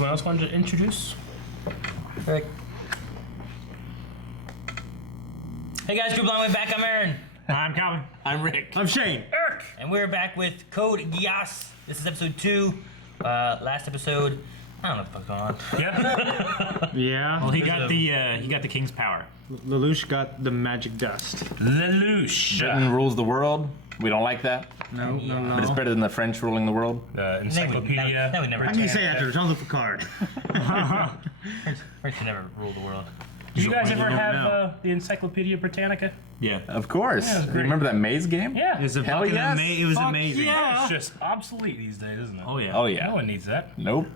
Someone else wanted to introduce? Rick. Hey guys, group long way back. I'm Aaron. I'm Calvin. I'm Rick. I'm Shane. Eric! And we're back with Code Geass. This is episode 2. Last episode, I don't know what's going on. Yep. Yeah. Well, he got the king's power. Lelouch got the magic dust. Lelouch. Britain rules the world. We don't like that. No. But it's better than the French ruling the world. Encyclopedia. That would never How can you say after Jean-Luc Picard? French should never rule the world. Did you guys ever don't have know. the Encyclopedia Britannica? Yeah. Of course. Yeah, it was great. Remember that maze game? Yeah. It was, Hell yes. it was Fuck amazing. Yeah. It's just obsolete these days, isn't it? Oh yeah. Oh No yeah. one needs that. Nope.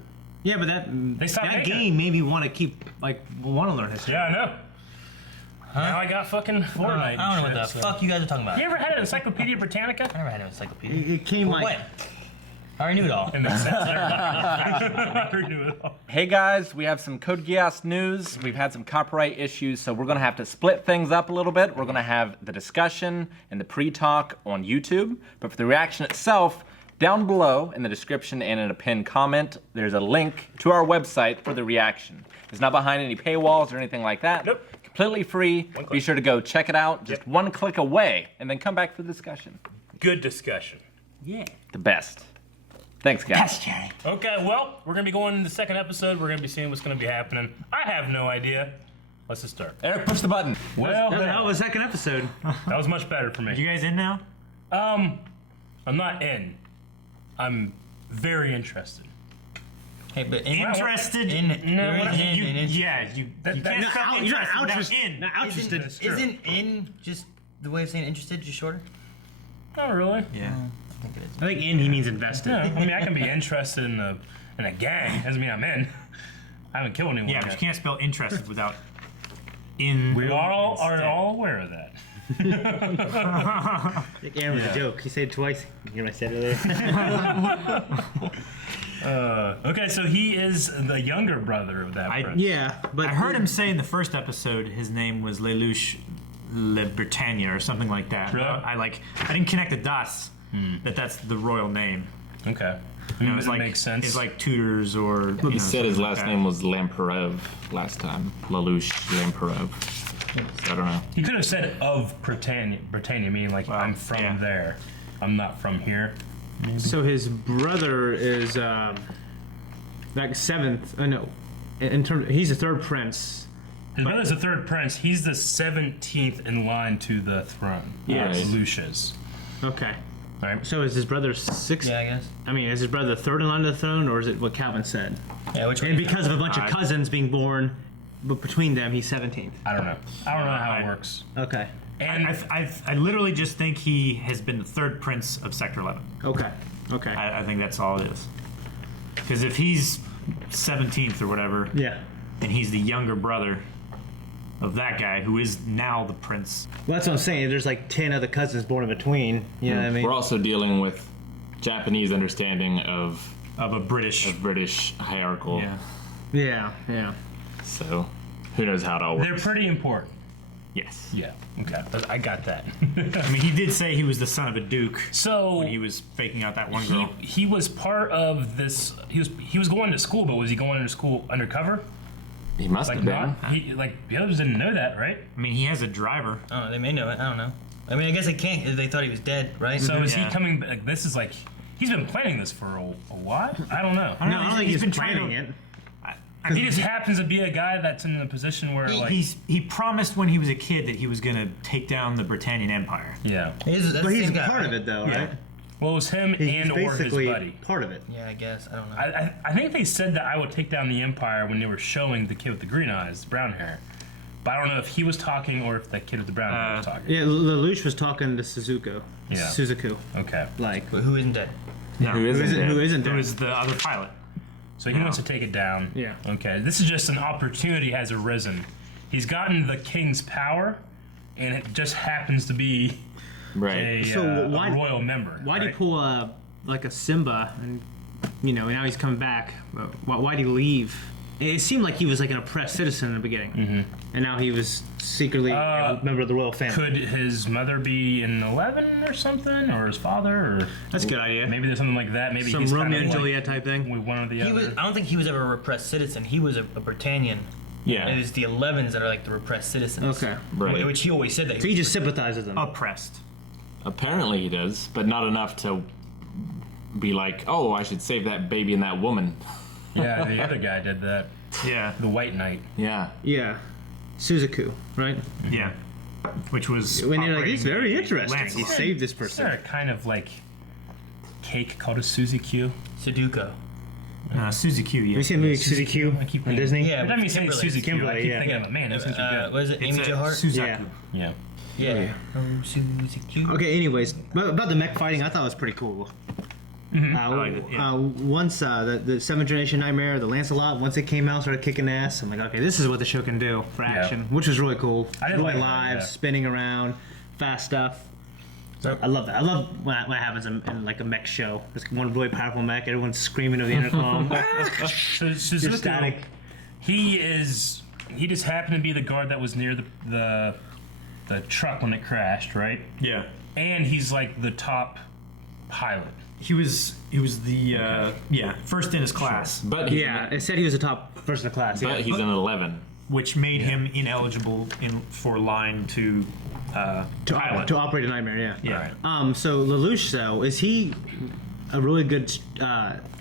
Yeah, but that stopped that making game made me want to keep want to learn history. Yeah, I know. Now I got fucking Fortnite. I don't know what the and shit, fuck you guys are talking about. You ever had an Encyclopedia Britannica? I never had an encyclopedia. It came For what? I already knew it all. It makes sense. I already knew it all. Hey guys, we have some Code Geass news. We've had some copyright issues, so we're gonna have to split things up a little bit. We're gonna have the discussion and the pre-talk on YouTube, but for the reaction itself, down below in the description and in a pinned comment, there's a link to our website for the reaction. It's not behind any paywalls or anything like that. Nope. Completely free. Be sure to go check it out, just one click away, and then come back for the discussion. Good discussion. Yeah. The best. Thanks, guys. Okay, well, we're gonna be going into the second episode. We're gonna be seeing what's gonna be happening. I have no idea. Let's just start. Eric, push the button. Well, That was the second episode. that was much better for me. You guys in now? I'm not in. I'm very interested. Hey, but Interested? No, there is you- in. Yeah. You can't No, spell You're not interested without interested. in. Not interested. That's true. Isn't in just the way of saying interested, just shorter? Not really. Yeah. I think it is. I think in he means invested. Yeah, I mean, I can be interested in a gang. Doesn't mean I'm in. I haven't killed anyone Yeah, but you yet. can't spell interested without in. We all are instead. all aware of that. Aaron was a joke. He said it twice. You hear what I said earlier? Okay, so he is the younger brother of that prince. Yeah, but I heard him say in the first episode his name was Lelouch Le Bretagne or something like that. Really? I didn't connect the dots that's the royal name. Okay. You know, It makes sense. It's like tutors or. He said his last name was Lamperev last time. Lelouch Lamperev. So I don't know. He could have said of Britannia, meaning like Well, I'm from yeah. there. I'm not from here. So his brother is like seventh. No, in terms he's the third prince. His brother's the third prince. He's the 17th in line to the throne. Yes. Lucius. Okay. Right. So is his brother sixth? Yeah, I guess. I mean, is his brother the third in line to the throne, or is it what Calvin said? Yeah, which And one? because of a bunch of cousins being born, but between them, he's 17th. I don't know. I don't know how it works. Okay. And I literally just think he has been the third prince of Sector 11. Okay. Okay. I think that's all it is. Because if he's 17th or whatever, Yeah. and he's the younger brother of that guy who is now the prince. Well, that's what I'm saying. There's like 10 other cousins born in between. You know what I mean? We're also dealing with Japanese understanding of Of a British. British hierarchical. Yeah. Yeah. Yeah. So who knows how it all they're works. pretty important. Yes. Yeah. Okay. I got that. I mean, he did say he was the son of a duke So when he was faking out that one girl. he was part of this. He was going to school, but was he going to school undercover? He must Like have been. not. He like the others didn't know that, right? I mean, he has a driver. I don't know, they may know it. I don't know. I mean, I guess they can't if they thought he was dead, right? So is he Yeah. coming? Like, this is like he's been planning this for a while. I don't know. No, I don't think he's been planning trying it. He just happens to be a guy that's in a position where like He promised when he was a kid that he was gonna take down the Britannian Empire. yeah. That's But the he's same guy, part right? of it, though, Yeah. right? Well, it was him He's and or his basically buddy. part of it. Yeah, I guess. I don't know. I think they said that I would take down the Empire when they were showing the kid with the green eyes, the brown hair. But I don't know if he was talking or if the kid with the brown hair was talking. Yeah, Lelouch was talking to Suzuko. Yeah. Suzuku. Okay. Like, But who isn't dead? No. Who isn't dead? who isn't It there? was the other pilot. So he wants to take it down. Yeah. Okay. This is just an opportunity has arisen. He's gotten the king's power, and it just happed to be Right. a, So a why- royal member. Why'd he right? pull like a Simba and, now he's coming back? Why'd he leave It seemed like he was like an oppressed citizen in the beginning, and now he was secretly a member of the royal family. Could his mother be an 11 or something, or his father, or That's a good idea. maybe there's something like that. Maybe Some he's Romeo kind and of Juliet type thing. with one or the other. I don't think he was ever a repressed citizen. He was a Britannian. Yeah. It was the 11s that are like the repressed citizens. Okay. Right. Which he always said that. So he just sympathizes with them. Oppressed. Apparently he does, but not enough to be like, oh, I should save that baby and that woman. Yeah, the other guy did that. Yeah. The White Knight. Yeah. Yeah. Suzaku, right? Yeah. Which was. When you're like, operating he's very the interesting. Lancelot. He saved this Is there person. a kind of like cake called a Suzy Q? Sudoku. Suzy Q, yeah. You see the movie Suzy Suzy Q I keep on thinking- Disney? Yeah. Every time you say Kimberly. Suzy Q, I Kimberly, keep yeah. thinking, man, those things are What is it? Amy It's Jo Hart? Suzaku. Yeah. good. Yeah. Yeah. Oh, Suzy. Okay, anyways, about the mech fighting, I thought it was pretty cool. liked it, yeah. Once the 7th Generation Nightmare, the Lancelot, once it came out, started kicking ass. I'm like, okay, this is what the show can do for action, which was really cool. I did Really like that, live, yeah. spinning around, fast stuff. So I love that. I love when that happens in like a mech show. There's one really powerful mech, everyone's screaming over the intercom. So Suzuki, static. he just happened to be the guard that was near the truck when it crashed, right? Yeah. And he's like the top pilot. He was the first in his class, But he's, Yeah, it said he was the top person in the class. but he's an 11. which made him ineligible for line to pilot. to operate a Nightmare, yeah. Yeah. So Lelouch, though, is he a really good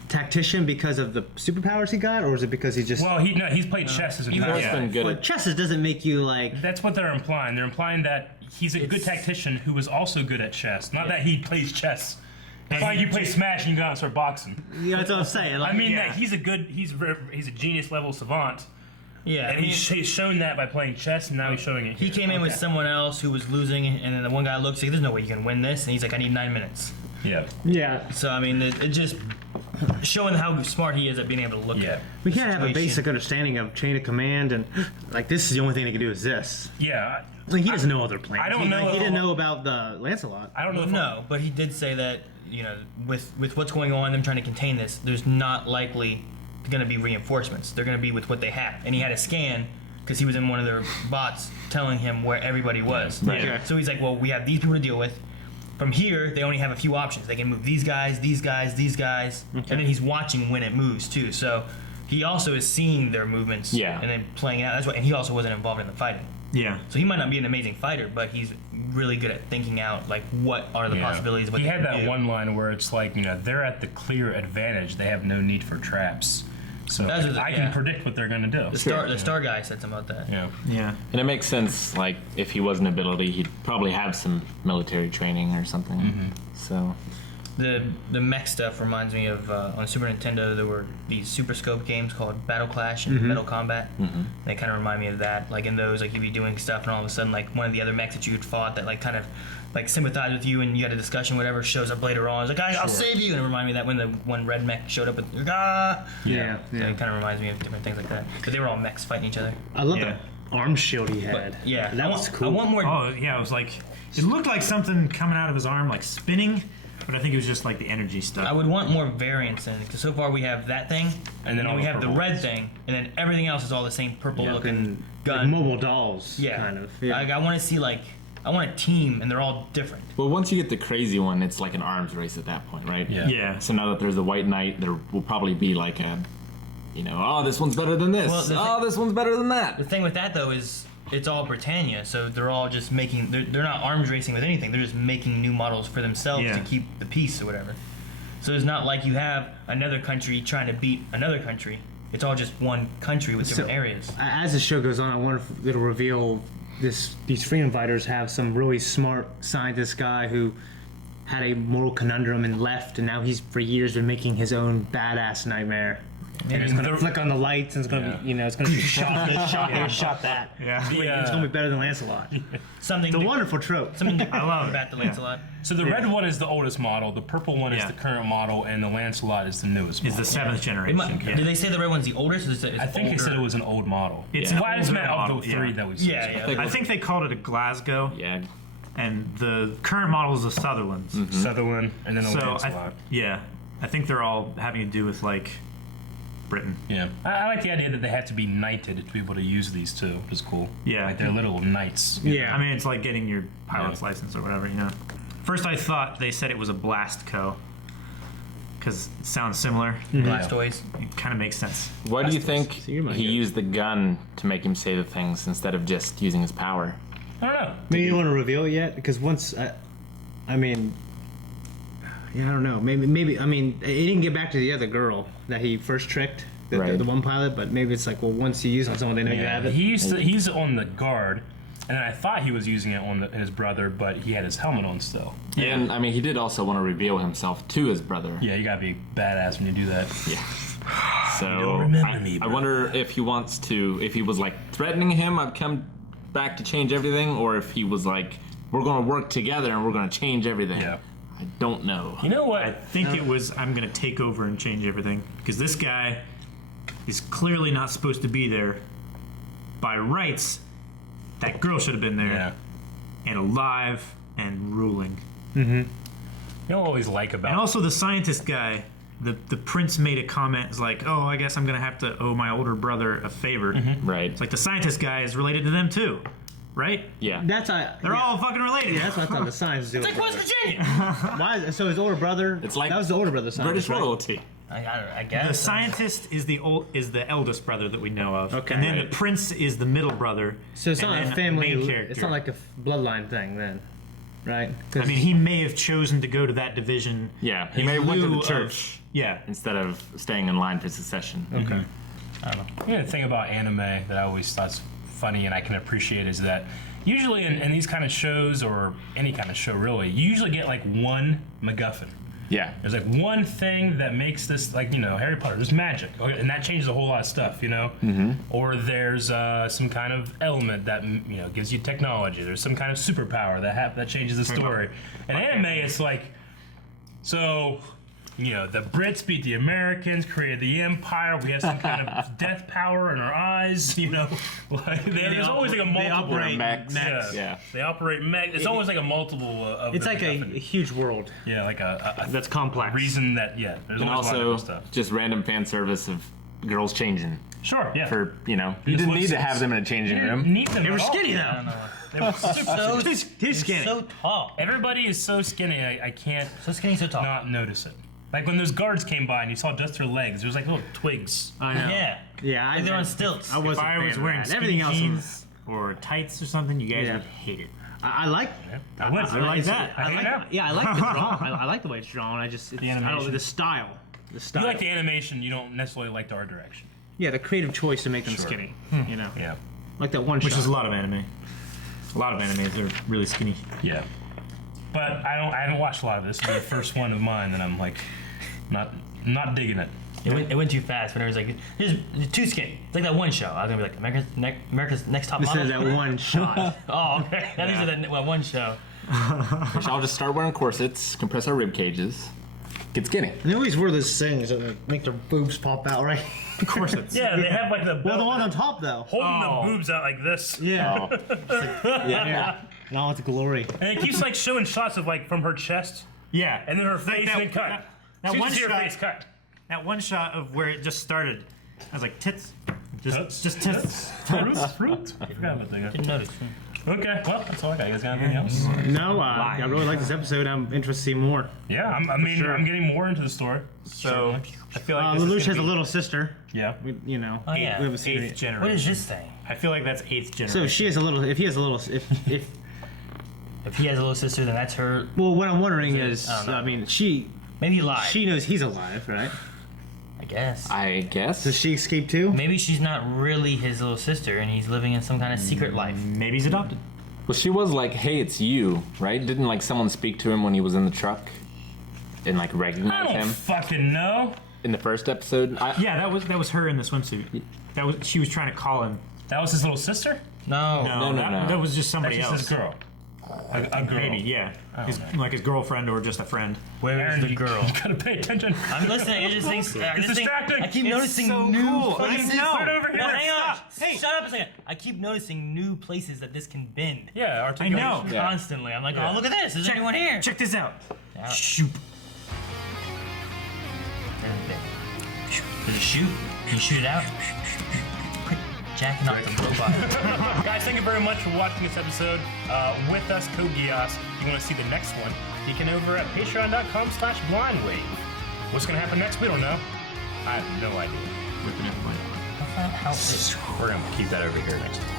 tactician because of the superpowers he got, or is it because he just? Well, he's played chess as a He's pilot. been good But at chess doesn't make you like. That's what they're implying. They're implying that he's a good tactician who is also good at chess. Not that he plays chess. It's like you play Smash and you go out and start boxing. Yeah, that's what I'm saying. Like, I mean, Yeah. that he's a genius level savant, Yeah. and he's shown that by playing chess, and now he's showing it. He here. came in with someone else who was losing, and then the one guy looks like, "There's no way you can win this," and he's like, "I need 9 minutes." Yeah. yeah, So I mean, it just showing how smart he is at being able to look Yeah. at. we can't have a situation. basic understanding of chain of command, and like this is the only thing they can do is this. Yeah. Like he has no other plan. I don't he, know He if- didn't know about the Lancelot. I don't know if No, but he did say that with what's going on, them trying to contain this, there's not likely going to be reinforcements. They're going to be with what they have, and he had a scan because he was in one of their bots telling him where everybody was. Right. Okay. So he's like, well, we have these people to deal with. From here, they only have a few options. They can move these guys, these guys, these guys, and then he's watching when it moves too. So he also is seeing their movements, Yeah. and then playing it out. That's why, and he also wasn't involved in the fighting. Yeah. So he might not be an amazing fighter, but he's really good at thinking out like what are the possibilities. What He they had can that do. one line where it's like, they're at the clear advantage. They have no need for traps. So That's what the- I yeah. can predict what they're going to do. The star guy said something about that. Yeah. Yeah. And it makes sense, like, if he was an ability, he'd probably have some military training or something. So, The mech stuff reminds me of on Super Nintendo there were these Super Scope games called Battle Clash and Metal Combat. They kind of remind me of that. Like in those, like you'd be doing stuff and all of a sudden like one of the other mechs that you had fought that like kind of like sympathized with you and you had a discussion, whatever, shows up later on. It's like, I'll save you, and it reminded me of that when the one red mech showed up with Yeah, So it kind of reminds me of different things like that. But they were all mechs fighting each other. I love Yeah. the arm shield he had. Yeah, that was cool. I want more. Oh yeah, it was like it looked like something coming out of his arm, like spinning, but I think it was just like the energy stuff. I would want more variance in it because so far we have that thing, And then all we the have the purple red ones. thing, and then everything else is all the same purple looking And, gun. like mobile dolls, Yeah, kind of. Yeah. Like, I want to see I want a team, and they're all different. well, once you get the crazy one, it's like an arms race at that point, right? Yeah. Yeah. So now that there's the White Knight, there will probably be like a, oh, this one's better than this. Well, the Oh, thing- this one's better than The that. thing with that though is it's all Britannia, so they're all just making. They're not arms racing with anything. They're just making new models for themselves Yeah. to keep the peace or whatever. So it's not like you have another country trying to beat another country. It's all just one country with different So- areas. As the show goes on, I wonder if it'll reveal these freedom fighters have some really smart scientist guy who had a moral conundrum and left, and now he's for years been making his own badass nightmare. And he's gonna flick on the lights, and it's gonna be, it's gonna be shot this, shot here, shot that. Yeah. It's gonna be better than Lancelot. Something. The to, wonderful trope. Something to I love it. about the Lancelot. So the red one is the oldest model, the purple one is Yeah. the current model, and the Lancelot is the newest Is model. the seventh generation. Yeah. Did they say the red one's the oldest? Or is it, I think they said it was an old model. It's Well, an I just older meant of model, the three yeah. that we've seen. Yeah, yeah. I think they called it a Glasgow, Yeah. and the current model is the Sutherlands. Sutherland, and then the So Lancelot. I think they're all having to do with like Britain. Yeah, I like the idea that they have to be knighted to be able to use these too, which is cool. Yeah. like they're little knights. Yeah. I mean, it's like getting your pilot's license or whatever, you know. First, I thought they said it was a blast co, because it sounds similar. Blastoids. It kind of makes sense. Why do you think you might he get- used the gun to make him say the things instead of just using his power? I don't know. Maybe you want to reveal it yet? Because once, I mean, yeah, I don't know. Maybe. I mean, he didn't get back to the other girl that he first tricked, Right. the one pilot. But maybe it's like, well, once you use it on someone, they know you have it. He's on the guard, and I thought he was using it on his brother, but he had his helmet on still. And I mean, he did also want to reveal himself to his brother. Yeah, you gotta be badass when you do that. Yeah. So You'll remember me, I bro. wonder if he wants to, if he was like threatening him, I've come back to change everything, or if he was like, we're going to work together and we're going to change everything. Yeah. I don't know. You know I what? think it was, I'm going to take over and change everything. Because this guy is clearly not supposed to be there. By rights, that girl should have been there. Yeah. And alive and ruling. You know what I always like about And also the scientist guy, the prince made a comment, is like, oh, I guess I'm going to have to owe my older brother a favor. Right. It's like the scientist guy is related to them too, right? Yeah. That's They're all fucking related. Yeah, that's what I thought the signs do. Like West Virginia. Why? So his older brother. It's like that was the older brother. British scientist, right? royalty. I guess. The scientist is the eldest brother that we know of. Okay. And then Right. the prince is the middle brother. So it's and not then a the family. main character. It's not like a bloodline thing then, right? I mean, he may have chosen to go to that division. Yeah. He in may have went to lieu the of- church yeah. instead of staying in line for succession. Okay. You know, the thing about anime that I always thought's funny and I can appreciate is that usually in these kind of shows, or any kind of show really, you usually get like one MacGuffin. Yeah. There's like one thing that makes this, like, you know, Harry Potter, there's magic, okay, and that changes a whole lot of stuff, you know? Or there's some kind of element that, you know, gives you technology. There's some kind of superpower that changes the story. And anime, it's like, so, you know, the Brits beat the Americans, created the Empire, we have some kind of death power in our eyes, you know? Like, there's always like a multiple. They operate Mechs. mechs. Yeah. They operate mech. It's always like a multiple of It's the like a MacGuffin. huge world Yeah, like a that's complex. reason that, yeah, there's And always a lot of also, stuff. just random fan service of girls changing. Sure, yeah. For, you know, you didn't need to have them in a changing room. Need them They were at all. skinny I though. don't know. They were super So He's skinny. So tall. Everybody is so skinny, I can't So skinny, so tall. not notice it. Like when those guards came by and you saw just their legs, there's like little twigs. I know. Yeah. Yeah. Like they're on stilts. I If wasn't. I a fan was of wearing that. skinny Everything else jeans was. or tights or something, you guys Yeah. would hate it. I like. I would. I like that. I I like. know. Yeah, I like the draw. I like the way it's drawn. I just. It's, I don't know animation. the style. The style. You like the animation, you don't necessarily like the art direction. Yeah, the creative choice to make them Sure. skinny. You know, Yeah. like that one Which shot. is a lot of anime. A lot of animes are really skinny. Yeah. But I haven't watched a lot of this. This is the first one of mine that I'm like not digging it. It went too fast. When it was like, here's too skinny. It's like that one show. I was gonna be like America's Next Top This Model. is that one shot. Oh, okay. That is that one show. We should all just start wearing corsets, compress our rib cages, get skinny. They always wear those things that make their boobs pop out, right? Of course it's. Yeah, they have like the Well, the one on top though. holding the boobs out like this. Yeah. Oh, Yeah. And all its glory. And it keeps like showing shots of like from her chest Yeah. and then her face that- then cut. that Soon as one you see her shot- face cut. That one shot of where it just started, I was like, tits. Tits. Just tits. Fruit. I forgot about that. Didn't notice. Okay, well, that's all I got. You guys got anything else? No, I really like this episode. I'm interested to see more. Yeah, I mean, sure. I'm getting more into the story. So I feel like this is Lelouch gonna has a be- little sister. Yeah. We, you know, Oh, yeah. we have a series. Eighth generation. What is this thing? I feel like that's eighth generation. So she has a little. If he has a little, if If he has a little sister, then that's her. well, what I'm wondering Is is, it- I don't know. I mean, she Maybe he lied. knows he's alive, right? I guess. I guess. Does she escape too? Maybe she's not really his little sister, and he's living in some kind of secret life. Maybe he's adopted. Well, she was like, "Hey, it's you," right? Didn't like someone speak to him when he was in the truck and like I recognize don't him fucking know. in the first episode? Yeah, that was her in the swimsuit. She was trying to call him. That was his little sister? No. No. That was just That's somebody just else. his girl. A girl. Maybe, yeah. know. Like his girlfriend or just a friend. Where is Aaron, the you girl? gotta pay attention. I'm listening. It just thinks. It's distracting. I keep It's noticing so new cool. I places. know. Put it over here. No, hang on. Hey. Shut up a second. I keep noticing new places that this can bend. Yeah, articulation. know. Yeah. Constantly. I'm like, oh, look at this. Is there anyone here? Check this out. Yeah. Shoot. Does it shoot? You shoot it out. Quit jacking off the robot. Guys, thank you very much for watching this episode with us, Code Geass. If you want to see the next one, you can over at patreon.com/blindwave. What's going to happen next? We don't know. I have no idea. Ripping everybody off. We're going to keep that over here next time.